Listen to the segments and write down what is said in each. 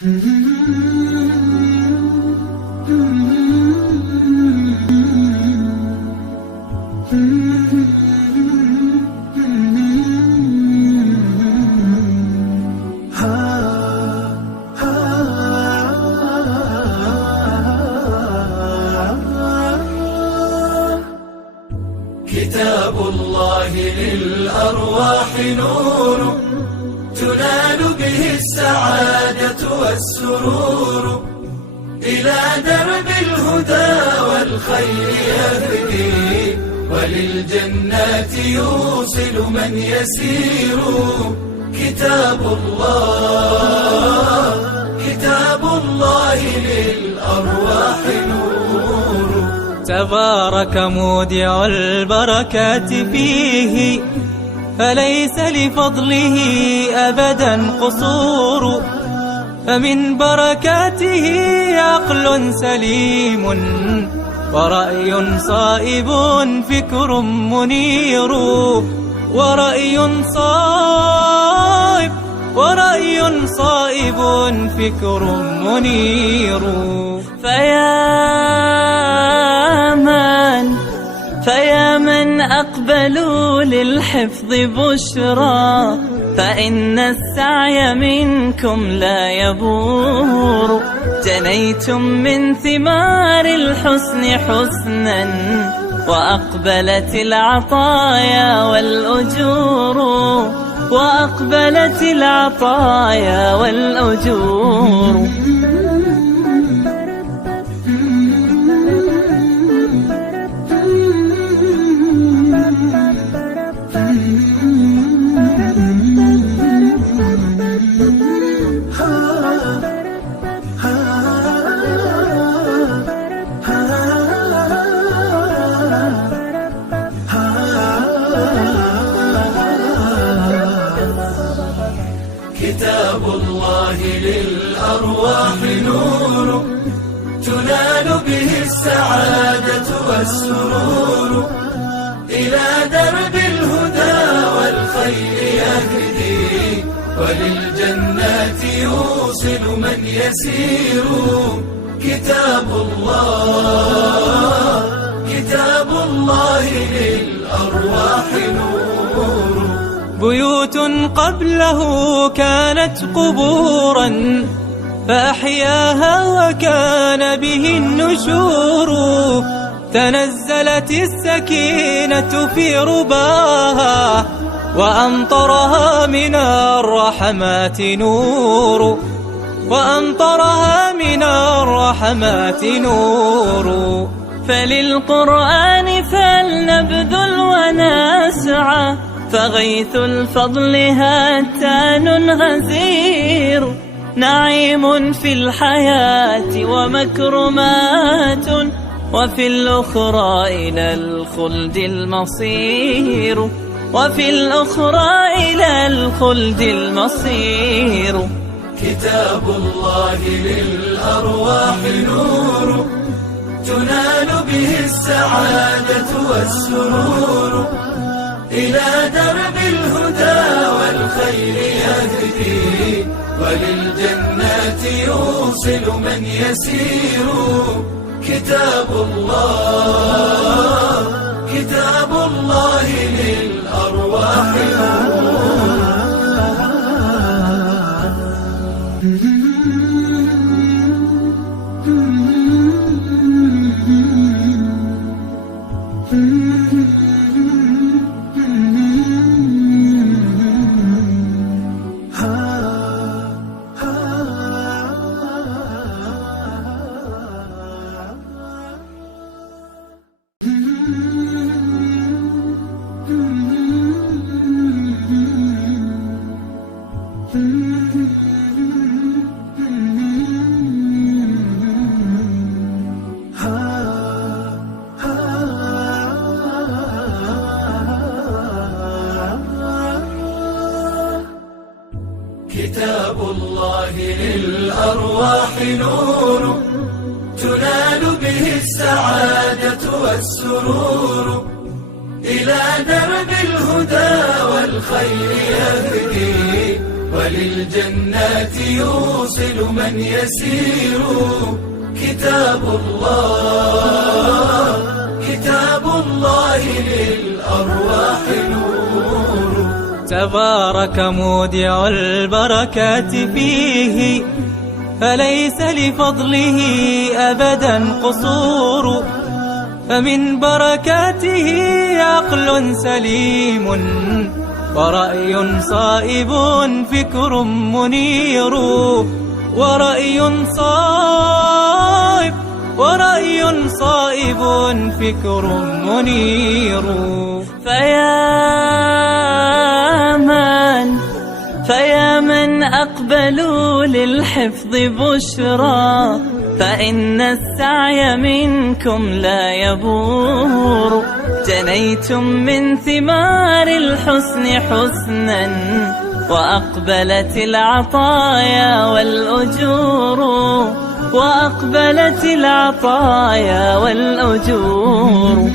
كتاب الله للأرواح نور تنال به السعادة والسرور، إلى درب الهدى والخير يهدي، وللجنات يوصل من يسير. كتاب الله للأرواح نور. تبارك مودع البركات فيه، فليس لفضله أبدا قصور. فمن بركاته عقل سليم، ورأي صائب فكر منير. ورأي صائب فكر منير. فيا من أقبلوا للحفظ بشرى، فإن السعي منكم لا يبور. جنيتم من ثمار الحسن حسنا، وأقبلت العطايا والأجور. وأقبلت العطايا والأجور. كتاب الله للأرواح نور تنال به السعادة والسرور، إلى درب الهدى والخير يهدي، وللجنات يوصل من يسير. كتاب الله للأرواح نور. بيوت قبله كانت قبورا، فأحياها وكان به النشور. تنزلت السكينة في رباها، وأمطرها من الرحمات نور. فللقرآن فلنبذل ونسعى، فغيث الفضل هاتان غزير. نعيم في الحياة ومكرمات، وفي الأخرى إلى الخلد المصير. كتاب الله للأرواح نور تنال به السعادة والسرور، إلى درب الهدى والخير يهدي، وللجنات يوصل من يسير. كتاب الله للأرواح نور. كتاب الله للأرواح نور تنال به السعادة والسرور، إلى درب الهدى والخير يهدي، وللجنات يوصل من يسير. كتاب الله، كتاب الله للأرواح نور. تبارك مودع البركات فيه، فليس لفضله أبدا قصور. فمن بركاته عقل سليم، ورأي صائب فكر منير. ورأي صائب فكر منير. فيا من أقبلوا للحفظ بشرى، فإن السعي منكم لا يبور. جنيتم من ثمار الحسن حسنا، وأقبلت العطايا والأجور. وأقبلت العطايا والأجور.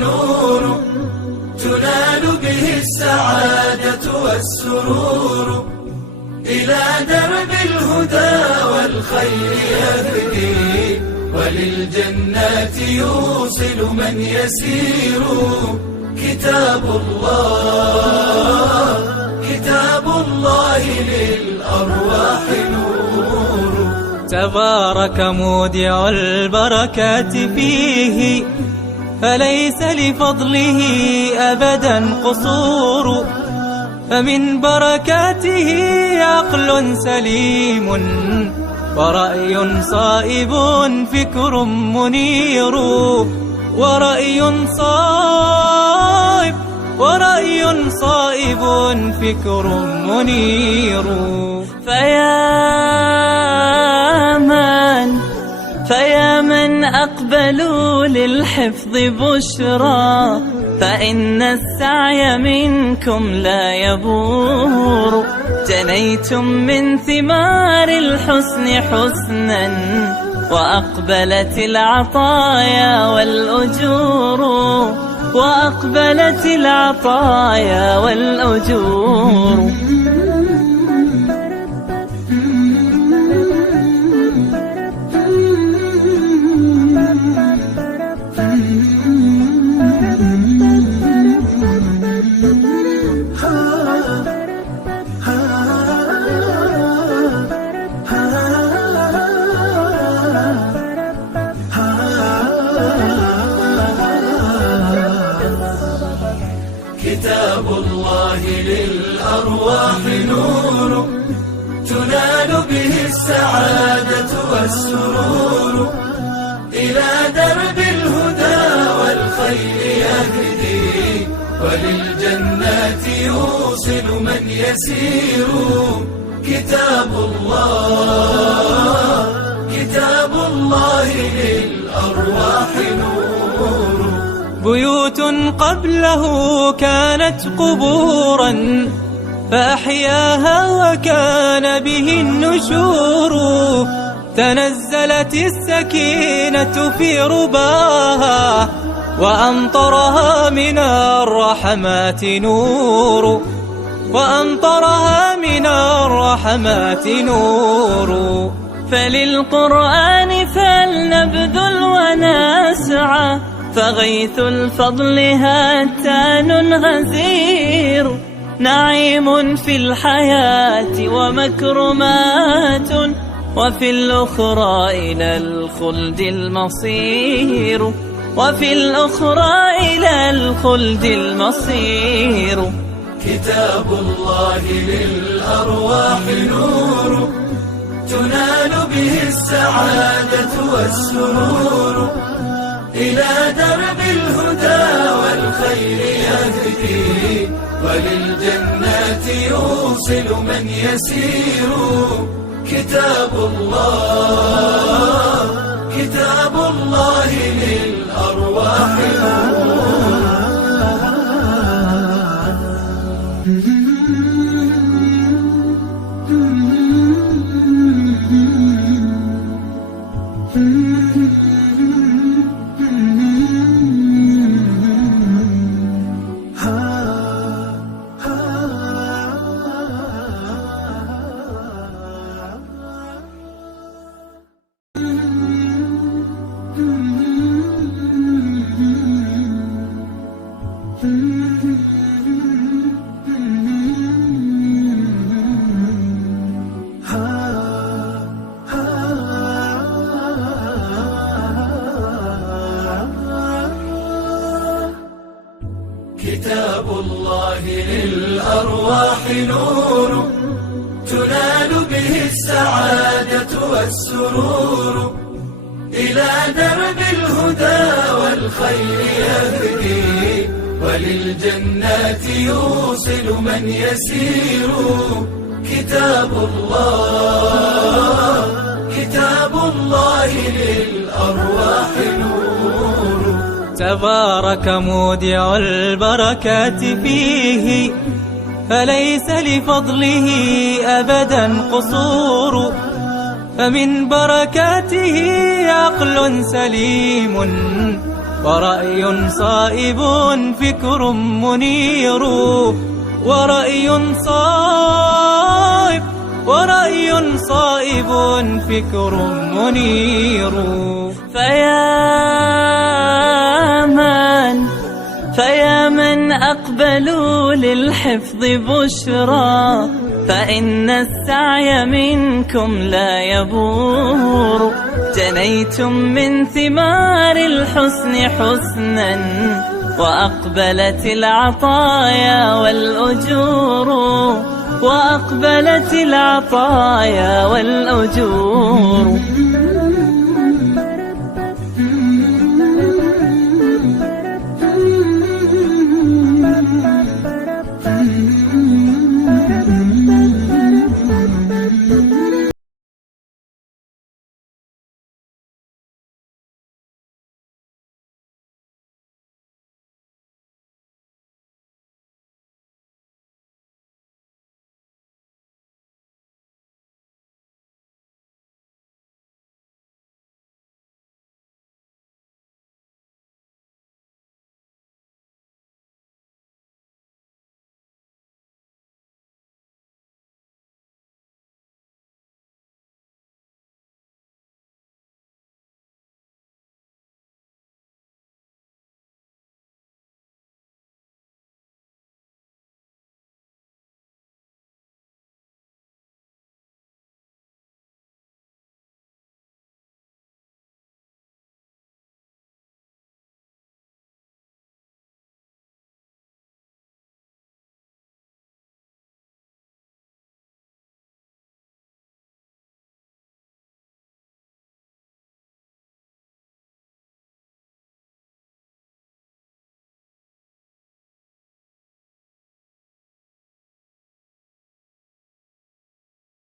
نور تنال به السعادة والسرور، إلى درب الهدى والخير يهدي، وللجنات يوصل من يسير. كتاب الله للأرواح نور. تبارك مودع البركات فيه، فليس لفضله أبدا قصور. فمن بركاته عقل سليم، ورأي صائب فكر منير. ورأي صائب فكر منير. فيا من أقبلوا للحفظ بشرى، فإن السعي منكم لا يبور. جنيتم من ثمار الحسن حسنا، وأقبلت العطايا والأجور. كتاب الله للأرواح نور تنال به السعادة والسرور، إلى درب الهدى والخير يهدي، وللجنات يوصل من يسير. كتاب الله للأرواح نور. بيوت قبله كانت قبورا، فأحياها وكان به النشور. تنزلت السكينة في رباها، وأمطرها من الرحمات نور. فللقرآن فلنبذل ونسعى، فغيث الفضل هاتان غزير. نعيم في الحياة ومكرمات، وفي الأخرى إلى الخلد المصير. كتاب الله للأرواح نور تنال به السعادة والسرور، إلى درب الهدى والخير يهدي، وللجنات يوصل من يسير. كتاب الله للأرواح نور. كتاب الله للأرواح نور تنال به السعادة والسرور، إلى درب الهدى والخير يهدي، وللجنات يوصل من يسير. كتاب الله للأرواح نور. تبارك مودع البركات فيه، فليس لفضله أبدا قصور. فمن بركاته عقل سليم، ورأي صائب فكر منير، ورأي صائب فكر منير. فيا من أقبلوا للحفظ بشرى، فإن السعي منكم لا يبور. جنيتم من ثمار الحسن حسنا، وأقبلت العطايا والأجور، وأقبلت العطايا والأجور.